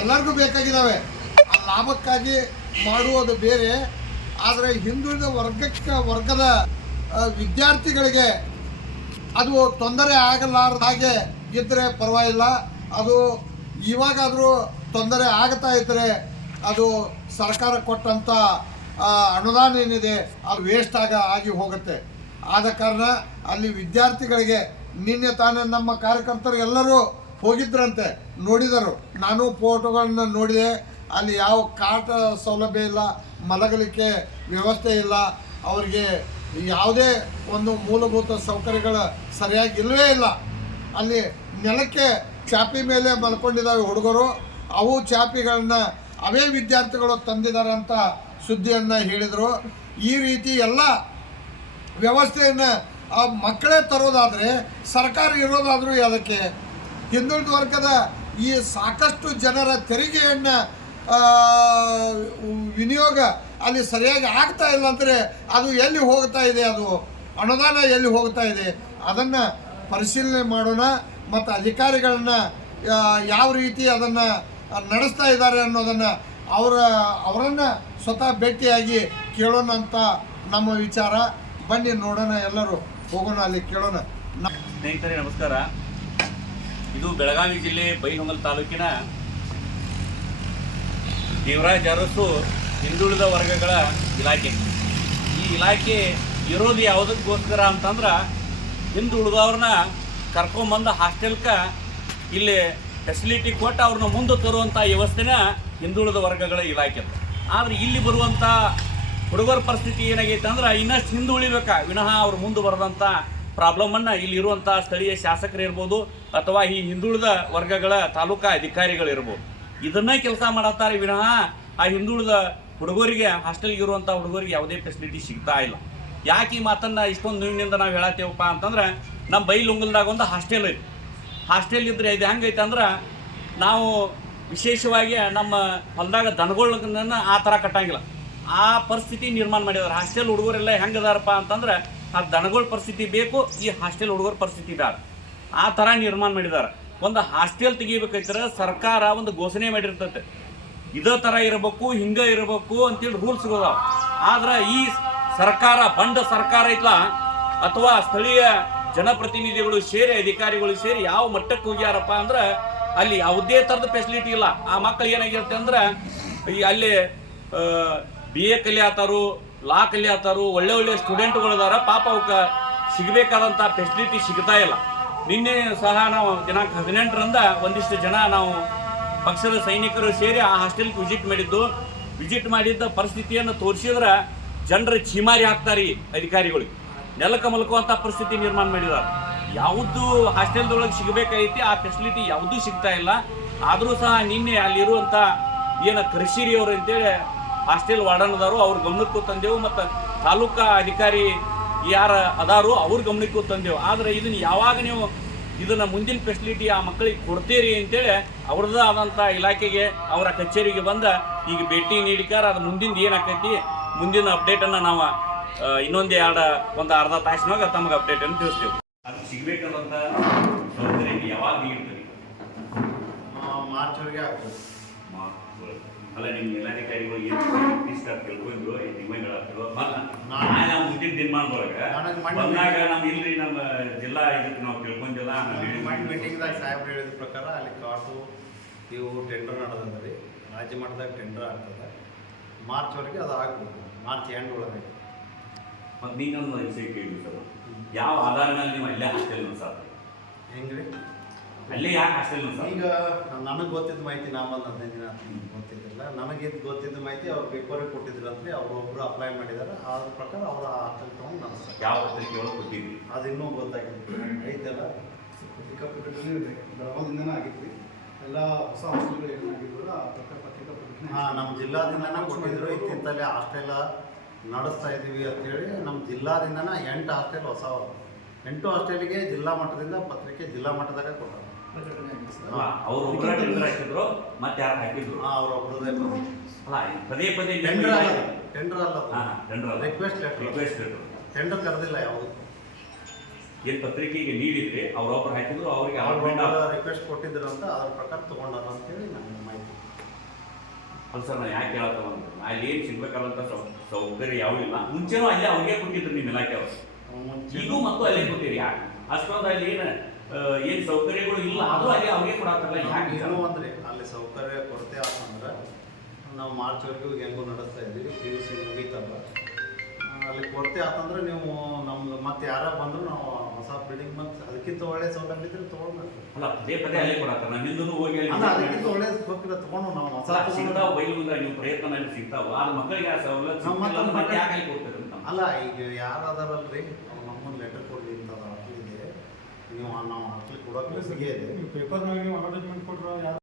ಎಲ್ಲರಿಗೂ ಬೇಕಾಗಿದ್ದಾವೆ ಆ ಲಾಭಕ್ಕಾಗಿ ಮಾಡುವುದು ಬೇರೆ. ಆದರೆ ಹಿಂದುಳಿದ ವರ್ಗಕ್ಕೆ, ವರ್ಗದ ವಿದ್ಯಾರ್ಥಿಗಳಿಗೆ ಅದು ತೊಂದರೆ ಆಗಲಾರದ ಹಾಗೆ ಇದ್ದರೆ ಪರವಾಗಿಲ್ಲ. ಅದು ಇವಾಗಾದರೂ ತೊಂದರೆ ಆಗ್ತಾ ಇದ್ದರೆ ಅದು ಸರ್ಕಾರ ಕೊಟ್ಟಂಥ ಅನುದಾನ ಏನಿದೆ ಅದು ವೇಸ್ಟ್ ಆಗ, ಆಗಿ ಹೋಗುತ್ತೆ. ಆದ ಕಾರಣ ಅಲ್ಲಿ ವಿದ್ಯಾರ್ಥಿಗಳಿಗೆ ನಿನ್ನೆ ತಾನೇ ನಮ್ಮ ಕಾರ್ಯಕರ್ತರು ಎಲ್ಲರೂ ಹೋಗಿದ್ರಂತೆ, ನೋಡಿದರು. ನಾನು ಫೋಟೋಗಳನ್ನ ನೋಡಿದೆ. ಅಲ್ಲಿ ಯಾವ ಕಾಟ ಸೌಲಭ್ಯ ಇಲ್ಲ, ಮಲಗಲಿಕ್ಕೆ ವ್ಯವಸ್ಥೆ ಇಲ್ಲ. ಅವರಿಗೆ ಯಾವುದೇ ಒಂದು ಮೂಲಭೂತ ಸೌಕರ್ಯಗಳ ಸರಿಯಾಗಿ ಇಲ್ಲವೇ ಇಲ್ಲ. ಅಲ್ಲಿ ನೆಲಕ್ಕೆ ಚಾಪಿ ಮೇಲೆ ಮಲ್ಕೊಂಡಿದ್ದಾವೆ ಹುಡುಗರು. ಅವು ಚಾಪಿಗಳನ್ನ ಅವೇ ವಿದ್ಯಾರ್ಥಿಗಳು ತಂದಿದ್ದಾರೆ ಅಂತ ಸುದ್ದಿಯನ್ನು ಹೇಳಿದರು. ಈ ರೀತಿ ಎಲ್ಲ ವ್ಯವಸ್ಥೆಯನ್ನು ಆ ಮಕ್ಕಳೇ ತರೋದಾದರೆ, ಸರ್ಕಾರ ಇರೋದಾದರೂ ಅದಕ್ಕೆ ಹಿಂದುಳಿದ ವರ್ಗದ ಈ ಸಾಕಷ್ಟು ಜನರ ತೆರಿಗೆಯನ್ನು ವಿನಿಯೋಗ ಅಲ್ಲಿ ಸರಿಯಾಗಿ ಆಗ್ತಾ ಇಲ್ಲ ಅಂದರೆ ಅದು ಎಲ್ಲಿ ಹೋಗ್ತಾ ಇದೆ? ಅದು ಅನುದಾನ ಎಲ್ಲಿ ಹೋಗ್ತಾ ಇದೆ? ಅದನ್ನು ಪರಿಶೀಲನೆ ಮಾಡೋಣ. ಮತ್ತು ಅಧಿಕಾರಿಗಳನ್ನ ಯಾವ ರೀತಿ ಅದನ್ನು ನಡೆಸ್ತಾ ಇದ್ದಾರೆ ಅನ್ನೋದನ್ನು ಅವರ, ಅವರನ್ನು ಸ್ವತಃ ಭೇಟಿಯಾಗಿ ಕೇಳೋಣ ಅಂತ ನಮ್ಮ ವಿಚಾರ. ಬನ್ನಿ ನೋಡೋಣ ಎಲ್ಲರೂ. ಹೋಗೋಣ ಅಲ್ಲಿ ಕೇಳೋಣ. ಸ್ನೇಹಿತರೆ, ನಮಸ್ಕಾರ. ಇದು ಬೆಳಗಾವಿ ಜಿಲ್ಲೆ ಬೈಲಹೊಂಗಲ ತಾಲೂಕಿನ ದೇವರಾಜ್ ಅರಸು ಹಿಂದುಳಿದ ವರ್ಗಗಳ ಇಲಾಖೆ. ಈ ಇಲಾಖೆ ಇರೋದು ಯಾವುದಕ್ಕೋಸ್ಕರ ಅಂತಂದ್ರೆ ಹಿಂದುಳಿದವ್ರನ್ನ ಕರ್ಕೊಂಬಂದು ಹಾಸ್ಟೆಲ್ಕ ಇಲ್ಲಿ ಫೆಸಿಲಿಟಿ ಕೊಟ್ಟು ಅವ್ರನ್ನ ಮುಂದೆ ತರುವಂಥ ವ್ಯವಸ್ಥೆನ ಹಿಂದುಳಿದ ವರ್ಗಗಳ ಇಲಾಖೆ ಆದರೆ ಇಲ್ಲಿ ಬರುವಂಥ ಹುಡುಗರ ಪರಿಸ್ಥಿತಿ ಏನಾಗೈತೆ ಅಂದ್ರೆ ಇನ್ನಷ್ಟು ಹಿಂದುಳಿಬೇಕಾ. ವಿನಃ ಅವ್ರು ಮುಂದೆ ಬರದಂಥ ಪ್ರಾಬ್ಲಮನ್ನು ಇಲ್ಲಿರುವಂಥ ಸ್ಥಳೀಯ ಶಾಸಕರು ಇರ್ಬೋದು ಅಥವಾ ಈ ಹಿಂದುಳಿದ ವರ್ಗಗಳ ತಾಲೂಕಾ ಅಧಿಕಾರಿಗಳಿರ್ಬೋದು ಇದನ್ನೇ ಕೆಲಸ ಮಾಡತ್ತಾರೆ ವಿನಃ ಆ ಹಿಂದುಳಿದ ಹುಡುಗರಿಗೆ, ಹಾಸ್ಟೆಲ್ಗೆ ಇರುವಂಥ ಹುಡುಗರಿಗೆ ಯಾವುದೇ ಫೆಸಿಲಿಟಿ ಸಿಗ್ತಾ ಇಲ್ಲ. ಯಾಕೆ ಈ ಮಾತನ್ನು ಇಷ್ಟೊಂದು ನೋವಿನಿಂದ ನಾವು ಹೇಳತ್ತೇವಪ್ಪ ಅಂತಂದ್ರೆ ನಮ್ಮ ಬೈಲುಂಗಲ್ದಾಗ ಒಂದು ಹಾಸ್ಟೆಲ್ ಐತಿ ಹಾಸ್ಟೆಲ್ ಇದ್ರೆ ಇದು ಹೆಂಗೈತೆ ಅಂದ್ರೆ, ನಾವು ವಿಶೇಷವಾಗಿ ನಮ್ಮ ಹೊಲದಾಗ ದನಗಳನ್ನ ಆ ಥರ ಕಟ್ಟಂಗಿಲ್ಲ. ಆ ಪರಿಸ್ಥಿತಿ ನಿರ್ಮಾಣ ಮಾಡಿದಾರೆ. ಹಾಸ್ಟೆಲ್ ಹುಡುಗರೆಲ್ಲ ಹೆಂಗದಾರಪ್ಪ ಅಂತಂದ್ರೆ ಆ ದನಗಳ ಪರಿಸ್ಥಿತಿ ಬೇಕು, ಈ ಹಾಸ್ಟೆಲ್ ಹುಡುಗರ ಪರಿಸ್ಥಿತಿ ಇದ್ದಾರೆ ಆ ಥರ ನಿರ್ಮಾಣ ಮಾಡಿದ್ದಾರೆ ಒಂದು ಹಾಸ್ಟೆಲ್ ತೆಗಿಬೇಕಾಯ್ತಾರೆ, ಸರ್ಕಾರ ಒಂದು ಘೋಷಣೆ ಮಾಡಿರ್ತೈತೆ. ಇದೇ ಥರ ಇರಬೇಕು, ಹಿಂಗೆ ಇರಬೇಕು ಅಂತೇಳಿ ರೂಲ್ಸ್ ಅದಾವ. ಆದ್ರೆ ಈ ಸರ್ಕಾರ, ಬಂಡ ಸರ್ಕಾರ ಐತ್ಲ, ಅಥವಾ ಸ್ಥಳೀಯ ಜನಪ್ರತಿನಿಧಿಗಳು ಸೇರಿ, ಅಧಿಕಾರಿಗಳು ಸೇರಿ ಯಾವ ಮಟ್ಟಕ್ಕೆ ಹೋಗ್ಯಾರಪ್ಪ ಅಂದ್ರೆ, ಅಲ್ಲಿ ಯಾವುದೇ ಥರದ ಫೆಸಿಲಿಟಿ ಇಲ್ಲ. ಆ ಮಕ್ಕಳು ಏನಾಗಿರುತ್ತೆ ಅಂದ್ರೆ, ಈ ಅಲ್ಲಿ ಬಿ ಎ ಕಲಿಯಾತಾರು ಲಾ ಕಲಿಯಾತಾರು ಒಳ್ಳೆ ಒಳ್ಳೆ ಸ್ಟೂಡೆಂಟ್ಗಳು ಅದಾರ ಪಾಪ ಅವಕ್ಕೆ ಸಿಗಬೇಕಾದಂಥ ಫೆಸಿಲಿಟಿ ಸಿಗ್ತಾ ಇಲ್ಲ. ನಿನ್ನೆ ಸಹ ನಾವು ದಿನಾಂಕ ಹದಿನೆಂಟರಿಂದ ಒಂದಿಷ್ಟು ಜನ ನಾವು ಪಕ್ಷದ ಸೈನಿಕರು ಸೇರಿ ಆ ಹಾಸ್ಟೆಲ್ಗೆ ವಿಸಿಟ್ ಮಾಡಿದ್ದು. ವಿಸಿಟ್ ಮಾಡಿದ್ದ ಪರಿಸ್ಥಿತಿಯನ್ನು ತೋರಿಸಿದ್ರೆ ಜನರ ಚೀಮಾರಿ ಹಾಕ್ತಾರೆ ಅಧಿಕಾರಿಗಳು. ನೆಲಕ್ಕೆ ಮಲ್ಕುವಂಥ ಪರಿಸ್ಥಿತಿ ನಿರ್ಮಾಣ ಮಾಡಿದ್ದಾರೆ ಯಾವುದು ಹಾಸ್ಟೆಲ್ದೊಳಗೆ ಸಿಗಬೇಕೈತಿ ಆ ಫೆಸಿಲಿಟಿ ಯಾವುದೂ ಸಿಗ್ತಾ ಇಲ್ಲ. ಆದರೂ ಸಹ ನಿನ್ನೆ ಅಲ್ಲಿರುವಂಥ ಏನು ಕೃಷಿರಿ ಅವರು ಅಂತೇಳಿ ಹಾಸ್ಟೆಲ್ ವಾರ್ಡನ್ದಾರು ಅವ್ರ ಗಮನಕ್ಕೂ ತಂದೆವು ಮತ್ತು ತಾಲೂಕಾ ಅಧಿಕಾರಿ ಯಾರು ಅದಾರು ಅವ್ರ ಗಮನಕ್ಕೂ ತಂದೆವು. ಆದರೆ ಇದನ್ನು ಯಾವಾಗ ನೀವು ಇದನ್ನು ಮುಂದಿನ ಫೆಸಿಲಿಟಿ ಆ ಮಕ್ಕಳಿಗೆ ಕೊಡ್ತೀರಿ ಅಂತೇಳಿ ಅವ್ರದ್ದೇ ಆದಂಥ ಇಲಾಖೆಗೆ ಅವರ ಕಚೇರಿಗೆ ಬಂದ ಈಗ ಭೇಟಿ ನೀಡಿಕಾರ ಅದು ಮುಂದಿನ ಏನಾಕೈತಿ ಮುಂದಿನ ಅಪ್ಡೇಟನ್ನು ನಾವು ಇನ್ನೊಂದು ಎರಡು ಒಂದು ಅರ್ಧ ತಾಸಿನಾಗ ತಮಗೆ ಅಪ್ಡೇಟನ್ನು ತಿಳಿಸ್ತೇವೆ. ಅದು ಸಿಗಬೇಕಾದಂಥ ಸೌಕರ್ಯ ಯಾವಾಗ ನೀಡ್ತೀರಿ ಮಾರ್ಚ್ವರೆಗೆ ಅಲ್ಲ ನಿಮ್ಮ ಜಿಲ್ಲಾಧಿಕಾರಿಗಳು ಏನು ಇಷ್ಟ ಕೇಳ್ಕೊಂಡ್ರು ನಿಮ್ಮ ಹೇಳತ್ತರು ನಾಳೆ ನಾವು ಮುಂದಿನ ದಿನಮಾನದೊಳಗೆ ಬಂದಾಗ ನಮ್ಮ ಇಲ್ರಿ ನಮ್ಮ ಜಿಲ್ಲಾ ಇದಕ್ಕೆ ನಾವು ತಿಳ್ಕೊಂಡಿಲ್ಲ ಮೀಟಿಂಗ್ದಾಗ ಸಾಹೇಬ್ರು ಹೇಳಿದ ಪ್ರಕಾರ ಅಲ್ಲಿ ಕಾಟು ಇವು ಟೆಂಡರ್ ನಡೆದಂದ್ರಿ ರಾಜ್ಯ ಮಟ್ಟದಾಗ ಟೆಂಡರ್ ಆಗ್ತದೆ. ಮಾರ್ಚ್ವರೆಗೆ ಅದು ಆಗ್ಬೋದು. ಮಾರ್ಚ್ ಎಂಡ್ ಒಳಗೆ ಮತ್ತು ನೀನೊಂದು ವಿಷಯ ಕೇಳಿ ಸರ್. ಯಾವ ಆಧಾರ ಮೇಲೆ ನೀವು ಅಲ್ಲೇ ಹಾಸ್ಟೆಲ್ ಸರ್? ಹೆಂಗ್ರಿ? ಅಲ್ಲೇ ಯಾಕೆ ಹಾಸ್ಟೆಲ್ ಈಗ ನನಗೆ ಗೊತ್ತಿದ್ದ ಮಾಹಿತಿ ನಾ ಬಂದು ಹದಿನೈದು ದಿನ ಆತು, ಗೊತ್ತಿದ್ದಿಲ್ಲ. ನಮಗೆ ಇದು ಗೊತ್ತಿದ್ದ ಮಾಹಿತಿ ಅವ್ರು ಕೊಟ್ಟಿದ್ರು ಅಂದ್ರೆ ಅವ್ರೋಬ್ರು ಅಪ್ಲೈ ಮಾಡಿದ್ದಾರೆ ಅದ್ರ ಪ್ರಕಾರ ಅವ್ರ ಹಾಸ್ಟೆಲ್ ತಗೊಂಡು ನಾನು ಯಾವ ಪತ್ರಿಕೆ ಒಳಗೆ ಗೊತ್ತಿದ್ವಿ ಅದು ಇನ್ನೂ ಗೊತ್ತಾಗಿಲ್ಲ. ಐತಲ್ಲ ಸಿಕ್ಕಾಪಟ್ಟೆ ಇದೆ. ಬೆಳಗಾವಿಯಿಂದನೇ ಆಗಿದ್ವಿ. ಎಲ್ಲ ಹೊಸ ಹಾಸ್ಟೆಲ್ಗಳು ಏನಾಗಿದ್ರು ಆ ಪ್ರಕಾರ ಪತ್ರಿಕಾ ಪ್ರಕಟಣೆ ಹಾಂ ನಮ್ಮ ಜಿಲ್ಲಾದಿಂದನೇ ಕೊಟ್ಟಿದ್ರು. ಇತ್ತಿಂತಲ್ಲೇ ಹಾಸ್ಟೆಲ್ ನಡೆಸ್ತಾ ಇದ್ದೀವಿ ಅಂತೇಳಿ ನಮ್ಮ ಜಿಲ್ಲಾದಿಂದನೇ ಎಂಟು ಹಾಸ್ಟೆಲ್ ಹೊಸ ಎಂಟು ಹಾಸ್ಟೆಲ್ಗೆ ಜಿಲ್ಲಾ ಮಟ್ಟದಿಂದ ಪತ್ರಿಕೆ ಜಿಲ್ಲಾ ಮಟ್ಟದಾಗ ಕೊಟ್ಟಾರೆ. ಅವ್ರು ಒಬ್ಬರ ಟೆಂಡರ್ ಹಾಕಿದ್ರು ಮತ್ತೆ ಯಾರು ಹಾಕಿದ್ರು? ಅಲ್ಲ ಪದೇ ಪದೇ ಟೆಂಡರ್ ಅಲ್ಲ ಟೆಂಡರ್ ಅಲ್ಲ tender request letter request tender ಕರೆದಿಲ್ಲ ಯಾವುದು. ಏನು ಪತ್ರಿಕೆಗೆ ನೀಡಿದ್ರಿ ಅವ್ರೊಬ್ರು ಹಾಕಿದ್ರು ಅವ್ರಿಗೆ ಅಲಾಟ್ಮೆಂಟ್ ರಿಕ್ವೆಸ್ಟ್ ಕೊಟ್ಟಿದ್ರು ಅಂತ ಅದ್ರ ಪ್ರಕಾರ ತಗೊಂಡಾರ ಅಂತೇಳಿ ನನ್ನ ಮಾಹಿತಿ. ಅಲ್ಲ ಸರ್ ನಾನು ಯಾಕೆ ಕೇಳತ್ತವ ಅಂದ್ರೆ ಅಲ್ಲಿ ಏನು ಸಿಗ್ಬೇಕಾದಂಥ ಸೌಕರ್ಯ ಯಾವ ಇಲ್ಲ. ಮುಂಚೆನೂ ಅಲ್ಲೇ ಅವ್ರಿಗೆ ಕೊಟ್ಟಿದ್ರು ನಿಮ್ಮ ಇಲಾಖೆ ಅವರು ಈಗೂ ಮತ್ತು ಅಲ್ಲೇ ಕೊಟ್ಟಿರಿ. ಯಾಕೆ ಅಷ್ಟೊಂದು ಅಲ್ಲಿ ಏನು ಏನು ಸೌಕರ್ಯಗಳು ಇಲ್ಲ ಆದ್ರೂ ಅಲ್ಲಿ ಅವ್ರಿಗೆ ಯಾಕೆ ಏನು ಅಂದ್ರೆ ಅಲ್ಲಿ ಸೌಕರ್ಯ ಕೊರತೆ ಆತಂದ್ರೆ ನಾವು ಮಾರ್ಚ್ವರೆಗೂ ಹೆಂಗೂ ನಡೆಸ್ತಾ ಇದ್ದೀವಿ ಪಿ ಯು ಸಿ ಮುಗೀತಲ್ಲ ಅಲ್ಲಿ ಕೊರತೆ ಆತಂದ್ರೆ ನೀವು ನಮ್ದು ಮತ್ತೆ ಯಾರ ಬಂದ್ರು ನಾವು ಹೊಸ ಬಿಲ್ಡಿಂಗ್ ಮತ್ತೆ ಅದಕ್ಕಿಂತ ಒಳ್ಳೆ ಸೌಲಭ್ಯ ಇದ್ರೆ ತಗೊಳ್ಬೇಕು. ಅಲ್ಲ ಪದೇ ಪದೇ ಅಲ್ಲಿ ಕೊಡತ್ತಾರ ನಿಂದೂ ಹೋಗಿ ಅಲ್ಲಿ ಅಲ್ಲ ಅದಕ್ಕಿಂತ ಒಳ್ಳೆ ಬೇಕಿದ್ರೆ ತಗೊಂಡು ನಾವು ಹೊಸ ಅಲ್ಲ, ಸಿಗ್ತಾವ ಬೈಲಿಂದ ನೀವು ಪ್ರಯತ್ನ ಮಾಡಿ ಸಿಗ್ತಾವ ಆ ಮಕ್ಕಳಿಗೆ ಆ ಸಿಗ್ತಿಲ್ಲ ಮತ್ತೆ ಯಾಕೆ ಅಲ್ಲಿ ಕೊಡ್ತೀರಿ ಅಲ್ಲ ಈಗ ಯಾರು ಅದಾರಲ್ರಿ ಅವ್ರು ನಮ್ಮೊಂದು ಲೆಟರ್ ಕೊಡ್ಲಿ. ನೀವು ನಾವು ಹಾಕ್ಲಿಕ್ಕೆ ಕೊಡೋಕೆ ಇದೆ. ಪೇಪರ್ನಾಗ ನೀವು ಅಡ್ವರ್ಟೈಸ್ಮೆಂಟ್ ಕೊಟ್ಟರೆ ಯಾರು